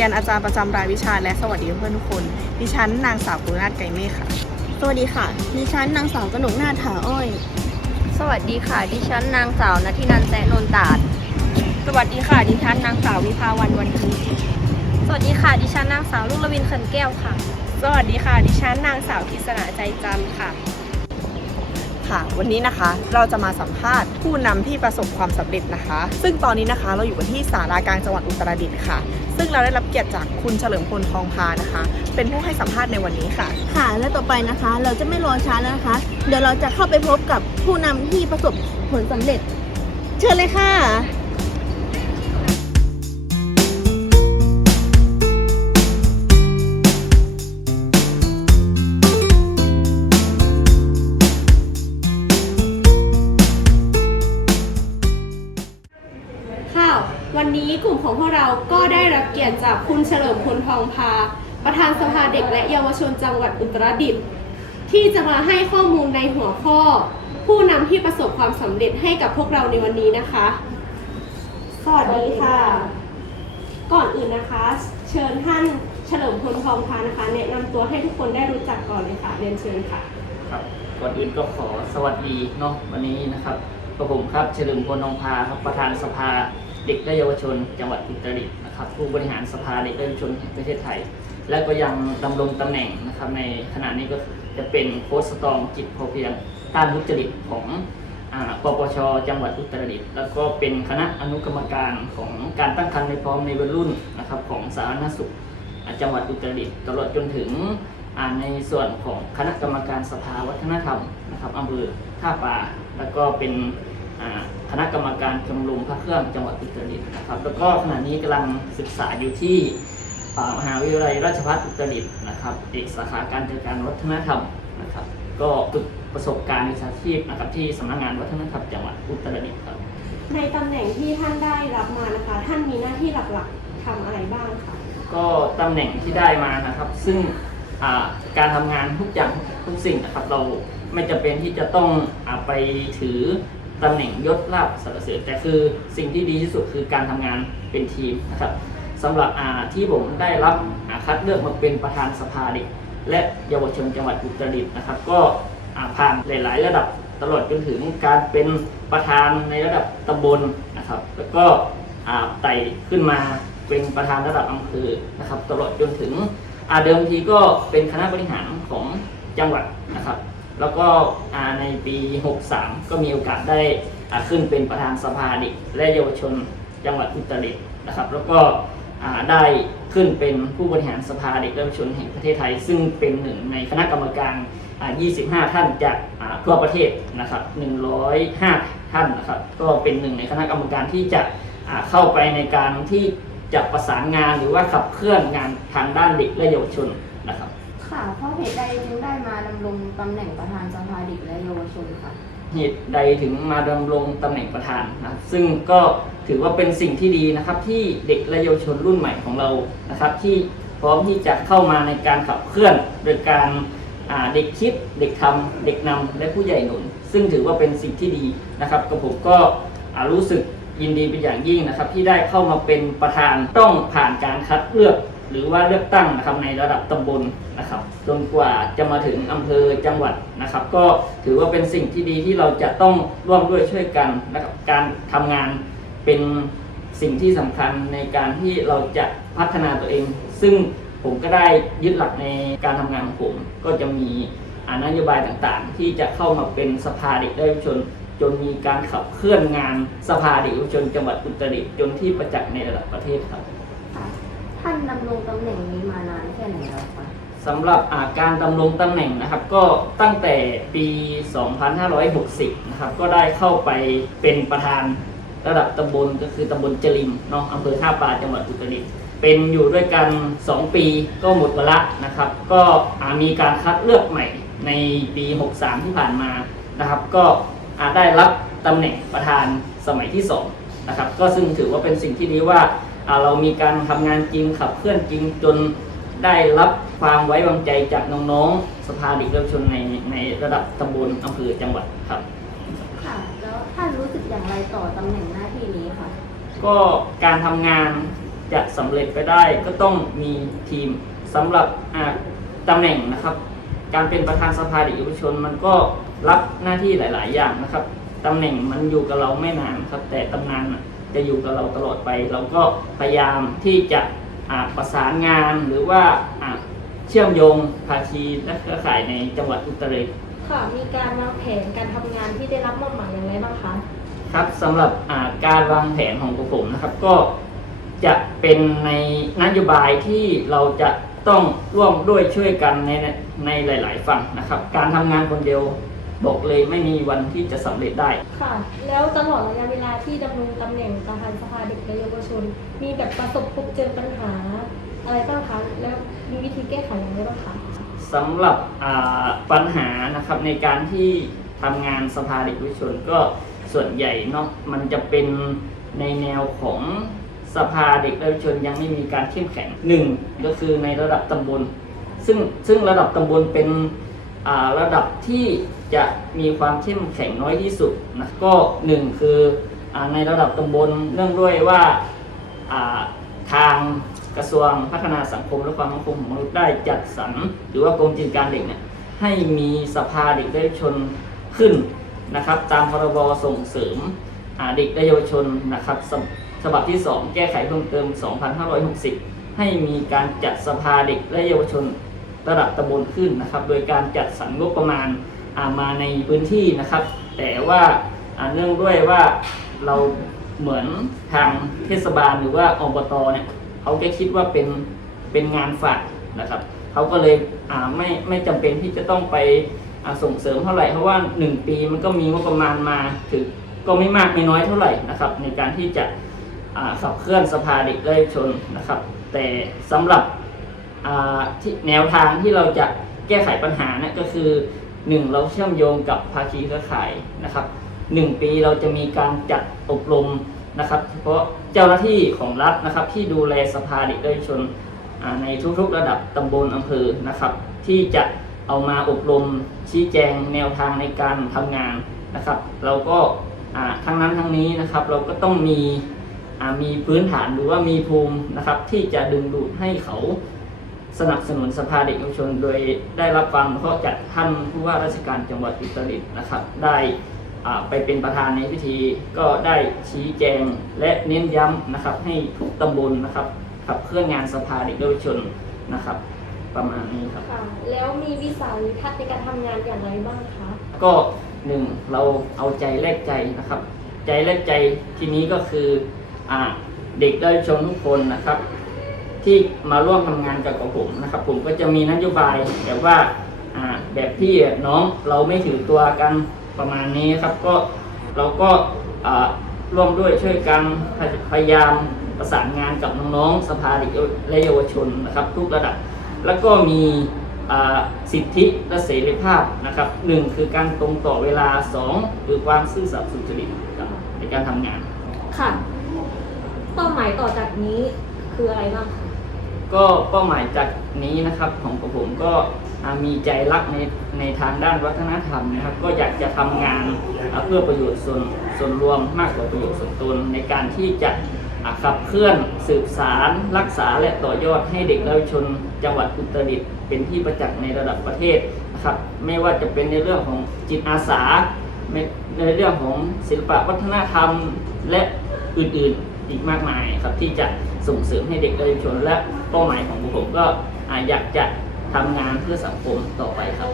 รียนอาจารย์ประจำรายวิชาและสวัสดีเพื่อนทุกคน ดิฉันนางสาวกุลนาถไก่เมฆค่ะ สวัสดีค่ะ ดิฉันนางสาวกนกนาถถาอ้อย สวัสดีค่ะ ดิฉันนางสาวนัทธินันแสนนนตาด สวัสดีค่ะ ดิฉันนางสาววิภาวันวันทีสวัสดีค่ะ ดิฉันนางสาวลูกระวินเขินแก้วค่ะ สวัสดีค่ะ ดิฉันนางสาวกิษณาใจจันทร์ค่ะ ค่ะ วันนี้นะคะเราจะมาสัมภาษณ์ผู้นำที่ประสบความสำเร็จนะคะ ซึ่งตอนนี้นะคะเราอยู่กันที่สารากลางจังหวัดอุตรดิตถ์ค่ะ ซึ่งเราได้รับเกียรติจากคุณเฉลิมพลทองพานะคะ เป็นผู้ให้สัมภาษณ์ในวันนี้ค่ะ ค่ะ และต่อไปนะคะ เราจะไม่รอช้าแล้วนะคะ เดี๋ยวเราจะเข้าไปพบกับผู้นำที่ประสบผลสำเร็จ เชิญเลยค่ะ ของพวกเราก็ได้รับเกียรติจากคุณเฉลิมพลทองพา ประธานสภาเด็กและเยาวชนจังหวัดอุตรดิตถ์ที่จะมาให้ข้อมูลในหัวข้อ ผู้นำที่ประสบความสำเร็จให้กับพวกเราในวันนี้นะคะ สวัสดีค่ะ ก่อนอื่นนะคะ เชิญท่านเฉลิมพลทองพานะคะแนะนำตัวให้ทุกคนได้รู้จักก่อนเลยค่ะเรียนเชิญค่ะครับก่อนอื่นก็ขอสวัสดีเนาะวันนี้นะครับกับผมครับเฉลิมพลนองพาครับประธานสภา เด็กและเยาวชน จังหวัดอุตรดิตถ์นะครับผู้บริหารสภาเด็กและเยาวชนแห่งประเทศไทย และก็ยังดำรงตำแหน่งนะครับในขณะนี้ก็จะเป็นโค้ชสตรองจิตพอเพียงต้านทุจริตของอ่าปปช จังหวัดอุตรดิตถ์แล้วก็เป็นคณะอนุกรรมการของการตั้งครรภ์ในพร้อมในวัยรุ่นนะครับของสาธารณสุขจังหวัดอุตรดิตถ์ตลอดจนถึงอ่าในส่วนของคณะกรรมการสภาวัฒนธรรมนะครับอำเภอท่าป่าแล้วก็เป็น คณะกรรมการชมรมพระเครื่องจังหวัดอุตรดิตถ์นะครับ แล้วก็ขณะนี้กำลังศึกษาอยู่ที่อ่ามหาวิทยาลัยราชภัฏอุตรดิตถ์นะครับ เอกสาขาการจัดการวัฒนธรรมนะครับ ก็ฝึกประสบการณ์วิชาชีพนะครับที่สำนักงานวัฒนธรรมจังหวัดอุตรดิตถ์ครับ ในตำแหน่งที่ท่านได้รับมานะคะ ท่านมีหน้าที่หลักๆทำอะไรบ้างคะก็ตำแหน่งที่ได้มานะครับ ซึ่งอ่าการทำงานทุกอย่างทุกสิ่งนะครับเราไม่จำเป็นที่จะต้องอาไปถือ ตำแหน่งยศลาบสรรเสริญแต่คือสิ่งที่ดีที่สุดคือการทำงานเป็นทีมนะครับสำหรับที่ผมได้รับคัดเลือกมาเป็นประธานสภาเด็กและเยาวชนจังหวัดอุตรดิตถ์นะครับ ก็ผ่านหลาย ๆ ระดับตลอดจนถึงการเป็นประธานในระดับตำบลนะครับ แล้วก็ไต่ขึ้นมาเป็นประธานระดับอำเภอนะครับ ตลอดจนถึงเดิมทีก็เป็นคณะบริหารของจังหวัดนะครับ แล้วก็ในปี 63 ก็มีโอกาสได้ขึ้นเป็นประธานสภาเด็กและเยาวชนจังหวัดอุตรดิตถ์นะครับ แล้วก็ได้ขึ้นเป็นผู้บริหารสภาเด็กและเยาวชนแห่งประเทศไทย ซึ่งเป็นหนึ่งในคณะกรรมการ 25 ท่านจากทั่วประเทศนะครับ 105 ท่านนะครับ ก็เป็นหนึ่งในคณะกรรมการที่จะเข้าไปในการที่จะประสานงานหรือว่าขับเคลื่อนงานทางด้านเด็กและเยาวชนนะครับ ค่ะเพราะเหตุใดจึงได้มาดำรงตำแหน่งประธานสภาเด็กและเยาวชนค่ะ เหตุใดถึงมาดำรงตำแหน่งประธานนะซึ่งก็ถือว่าเป็นสิ่งที่ดีนะครับที่เด็กและเยาวชนรุ่นใหม่ของเรานะครับ ที่พร้อมที่จะเข้ามาในการขับเคลื่อนโดยการเด็กคิดเด็กทำเด็กนำและผู้ใหญ่หนุน ซึ่งถือว่าเป็นสิ่งที่ดีนะครับกับผมก็รู้สึกยินดีเป็นอย่างยิ่งนะครับ ที่ได้เข้ามาเป็นประธานต้องผ่านการคัดเลือก หรือว่าเลือกตั้งนะครับในระดับตำบลนะครับจนกว่าจะมาถึงอำเภอจังหวัดนะครับ ก็ถือว่าเป็นสิ่งที่ดีที่เราจะต้องร่วมด้วยช่วยกันนะครับการทำงานเป็นสิ่งที่สำคัญในการที่เราจะพัฒนาตัวเอง ซึ่งผมก็ได้ยึดหลักในการทำงานของผม ก็จะมีอ่านโยบายต่างๆ ที่จะเข้ามาเป็นสภาเด็กและเยาวชนจนมีการขับเคลื่อนงานสภาเด็กชนจังหวัดอุตรดิตถ์จนที่ประจักษ์ในระดับประเทศครับ ท่านดำรงตำแหน่งนี้มานานแค่ไหนแล้วคะสำหรับอ่าการดำรงตำแหน่งนะครับก็ตั้งแต่ปี 2560 นะครับก็ได้เข้าไปเป็นประธานระดับตำบลก็คือตำบลจริมเนาะอำเภอท่าปลาจังหวัดอุตรดิตถ์เป็นอยู่ด้วยกัน 2 ปีก็หมดวาระนะครับ ก็อ่ามีการคัดเลือกใหม่ในปี 63 ที่ผ่านมานะครับ ก็อ่าได้รับตำแหน่งประธานสมัยที่2นะครับก็ซึ่งถือว่าเป็นสิ่งที่ดีว่า เรามีการทำงานจริงขับเคลื่อนจริงจนได้รับความไว้วางใจจากน้องๆสภาเด็กและเยาวชนในในระดับตำบลอำเภอจังหวัดครับค่ะแล้วท่านรู้สึกอย่างไรต่อตำแหน่งหน้าที่นี้คะก็การทำงานจะสำเร็จไปได้ก็ต้องมีทีมสำหรับอ่าตำแหน่งนะครับ การเป็นประธานสภาเด็กเยาวชน มันก็รับหน้าที่หลาย ๆ อย่างนะครับตำแหน่งมันอยู่กับเราไม่นานครับ แต่ตำนานน่ะ จะอยู่กับเราตลอดไป เราก็พยายามที่จะอ่าประสานงานหรือว่าอ่าเชื่อมโยงภาคีและเครือข่ายในจังหวัดอุตรดิตถ์ค่ะมีการวางแผนการทำงานที่ได้รับมอบหมายอย่างไรบ้างคะครับสำหรับอ่าการวางแผนของผมนะครับก็จะเป็นในนโยบายที่เราจะต้องร่วมด้วยช่วยกันในในหลาย ๆ ฝั่งนะครับ การทำงานคนเดียว บอกเลยไม่มีวันที่จะสำเร็จได้ ค่ะ แล้วตลอดระยะเวลาที่ดำรงตำแหน่งประธานสภาเด็กและเยาวชน มีแบบประสบพบเจอปัญหาอะไรบ้างคะ แล้วมีวิธีแก้ไขอย่างไรบ้างคะสำหรับอ่าปัญหานะครับในการที่ทำงานสภาเด็กเยาวชนก็ส่วนใหญ่เนาะมันจะเป็นในแนวของสภาเด็กและเยาวชนยังไม่มีการเข้มแข็งหนึ่งก็คือในระดับตำบล ซึ่งซึ่งระดับตำบลเป็นอ่า ระดับที่จะมีความเข้มแข็งน้อยที่สุดนะก็หนึ่งคืออในระดับตำบลเนื่องด้วยว่าทางกระทรวงพัฒนาสังคมและความมั่นคงของมนุษย์ได้จัดสรรหรือว่ากรมกิจการเด็กเนี่ยให้มีสภาเด็กและเยาวชนขึ้นนะครับ ตามพรบส่งเสริมเด็กและเยาวชนนะครับฉฉบับที่ 2 แก้ไขเพิ่มเติม 2560 ให้มีการจัดสภาเด็กและเยาวชน ระดับตำบลขึ้นนะครับ โดยการจัดสรรงบประมาณมาในพื้นที่นะครับ แต่ว่าเนื่องด้วยว่าเราเหมือนทางเทศบาลหรือว่าอบตเนี่ยเขาแค่คิดว่าเป็นเป็นงานฝากนะครับเขาก็เลยไม่ไม่จำเป็นที่จะต้องไปส่งเสริมเท่าไหร่เพราะว่า 1 ปีมันก็มีงบประมาณมาถึงก็ไม่มากไม่น้อยเท่าไหร่นะครับ ในการที่จะอ่าขับเคลื่อนสภาเด็กและเยาวชนนะครับ แต่สำหรับ แนวทางที่เราจะแก้ไขปัญหานะก็คือ 1 เราเชื่อมโยงกับภาคีเครือข่ายนะครับ 1 ปีเราจะมีการจัดอบรมนะครับเฉพาะเจ้าหน้าที่ของรัฐนะครับ ที่ดูแลสภาเด็กและเยาวชนในทุกๆระดับตำบลอำเภอนะครับ ที่จะเอามาอบรมชี้แจงแนวทางในการทำงานนะครับ เราก็ทั้งนั้นทั้งนี้นะครับ เราก็ต้องมีอ่ามีพื้นฐานหรือว่ามีภูมินะครับ ที่จะดึงดูดให้เขา สนับสนุนสภาเด็กเยาวชน โดยได้รับฟังเพราะห์จากท่านผู้ว่าราชการจังหวัดอุตรดิตถ์นะครับ ได้อ่าไปเป็นประธานในพิธีก็ได้ชี้แจงและเน้นย้ำนะครับให้ทุกตำบลนะครับขับเคลื่อนงานสภาเด็กเยาวชนนะครับ ประมาณนี้ครับค่ะแล้วมีวิสัยทัศน์ในการทำงานอย่างไรบ้างคะ ก็หนึ่งเราเอาใจแลกใจนะครับ ใจแลกใจทีนี้ก็คืออ่าเด็กได้ชนทุกคนนะครับ ที่มาร่วมทำงานกับกับผมนะครับ ผมก็จะมีนโยบายแบบว่าแบบที่น้องเราไม่ถือตัวกันประมาณนี้ครับ ก็เราก็ร่วมด้วยช่วยกันพยายามประสานงานกับน้องๆสภาเด็กและเยาวชนนะครับ ทุกระดับ แล้วก็มีสิทธิและเสรีภาพนะครับหนึ่งคือการตรงต่อเวลาสองคือความซื่อสัตย์สุจริตในการทำงานค่ะเป้าหมายต่อจากนี้ คืออะไรบ้างคะก็เป้าหมายจากนี้นะครับของผมก็มีใจรักในในทางด้านวัฒนธรรมนะครับ ก็อยากจะทำงานเพื่อประโยชน์ส่วนส่วนรวมมากกว่าประโยชน์ส่วนตนในการที่จะขับเคลื่อนสืบสารรักษาและต่อยอดให้เด็กเยาวชน จังหวัดอุตรดิตถ์เป็นที่ประจักษ์ในระดับประเทศนะครับไม่ว่าจะเป็นในเรื่องของจิตอาสาในในเรื่องของศิลปะวัฒนธรรมและอื่นๆอีกมากมายครับที่จะ ส่งเสริมให้เด็กและเยาวชนและเป้าหมายของผมก็อ่าอยากจะทำงานเพื่อสังคมต่อไปครับ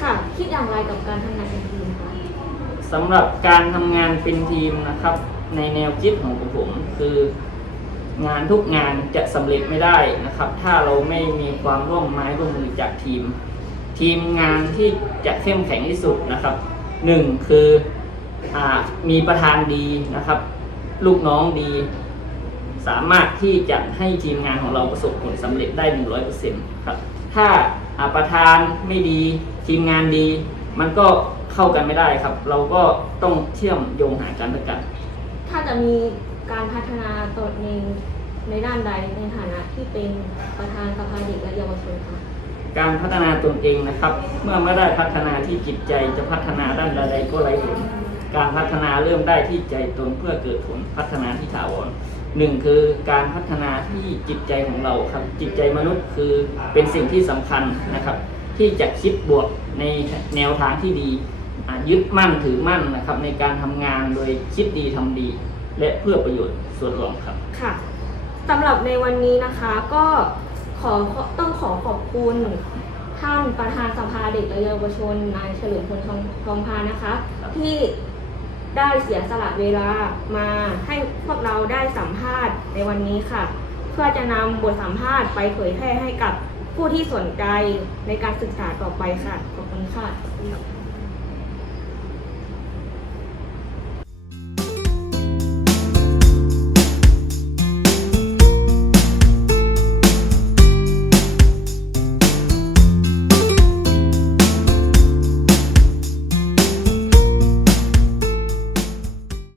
ค่ะ คิดอย่างไรกับการทำงานเป็นทีมคะสำหรับการทำงานเป็นทีมนะครับ ในแนวคิดของผมคือ งานทุกงานจะสำเร็จไม่ได้นะครับ ถ้าเราไม่มีความร่วมไม้ร่วมมือจากทีม ทีมงานที่จะเข้มแข็งที่สุดนะครับหนึ่งคืออามีประธานดีนะครับ ลูกน้องดี สามารถที่จะให้ทีมงานของเราประสบผลสำเร็จได้ 100%ครับ ถ้าอ่าประธานไม่ดีทีมงานดี มันก็เข้ากันไม่ได้ครับ เราก็ต้องเชื่อมโยงหากันและกัน ถ้าจะมีการพัฒนาตนเองในด้านใดในฐานะที่เป็นประธานสภาเด็กและเยาวชนคะการพัฒนาตนเองนะครับ เมื่อไม่ได้พัฒนาที่จิตใจจะพัฒนาด้านใดๆก็ไร้ผลการพัฒนาเริ่มได้ที่ใจตนเพื่อเกิดผลพัฒนาที่ถาวร หนึ่งคือการพัฒนาที่จิตใจของเราครับ จิตใจมนุษย์คือเป็นสิ่งที่สำคัญนะครับ ที่จะคิดบวกในแนวทางที่ดีอ่ายึดมั่นถือมั่นนะครับ ในการทำงานโดยคิดดีทำดี และเพื่อประโยชน์ส่วนรวมครับค่ะสำหรับในวันนี้นะคะก็ขอต้องขอขอบคุณท่านประธานสภาเด็กและเยาวชนนายเฉลิมพลทองทองพานะคะครับที่ ได้เสียสละเวลามาให้พวกเราได้สัมภาษณ์ในวันนี้ค่ะ เพื่อจะนำบทสัมภาษณ์ไปเผยแพร่ให้กับผู้ที่สนใจในการศึกษาต่อไปค่ะ ขอบคุณค่ะ